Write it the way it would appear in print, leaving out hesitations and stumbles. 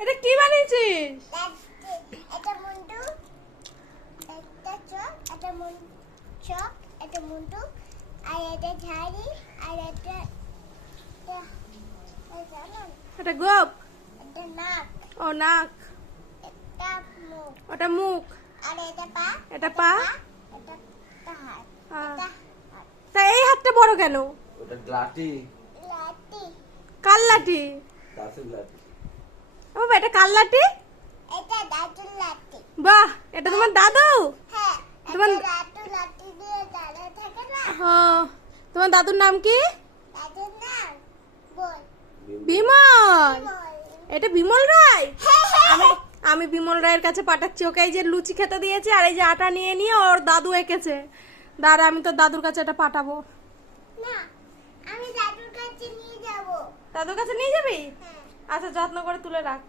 এটা কি বানিয়েছিস? এটা মুন্ডু, এটা চোখ, এটা চোখ, এটা মুন্ডু, আর এটা ঝাড়ি, আর এটা এটা গোপ। এটা নাক, ও নাক। এটা মুখ, ওটা মুখ। আর এটা পা, এটা পা। এটা হাত, হ্যাঁ। এটা তা এই হাতটা বড় কেন? ওটা লাঠি। লাঠি, কাল লাঠি। গাছের লাঠি। ও বাবা, এটা কাল লাঠি? এটা দাদুর লাঠি। বাহ, এটা তোমার দাদু? হ্যাঁ, তোমার- এটা দাদুর লাঠি দিয়ে দাদা থাকে না? হ্যাঁ। তোমার দাদুর নাম কি? দাদুর নাম বল। বিমল। বল। এটা বিমল রায়? হ্যাঁ, হ্যাঁ, আমি আমি বিমল রায়ের কাছে পাঠাচ্ছি ওকে। এই যে লুচি খেতে দিয়েছে আর এই যে আটা নিয়ে নিয়ে ওর দাদু এঁকেছে। দাঁড়া, আমি তো দাদুর কাছে এটা পাঠাবো। না, আমি দাদুর কাছে নিয়ে যাব। দাদুর কাছে নিয়ে যাবি? হ্যাঁ। আচ্ছা, যত্ন করে তুলে রাখ।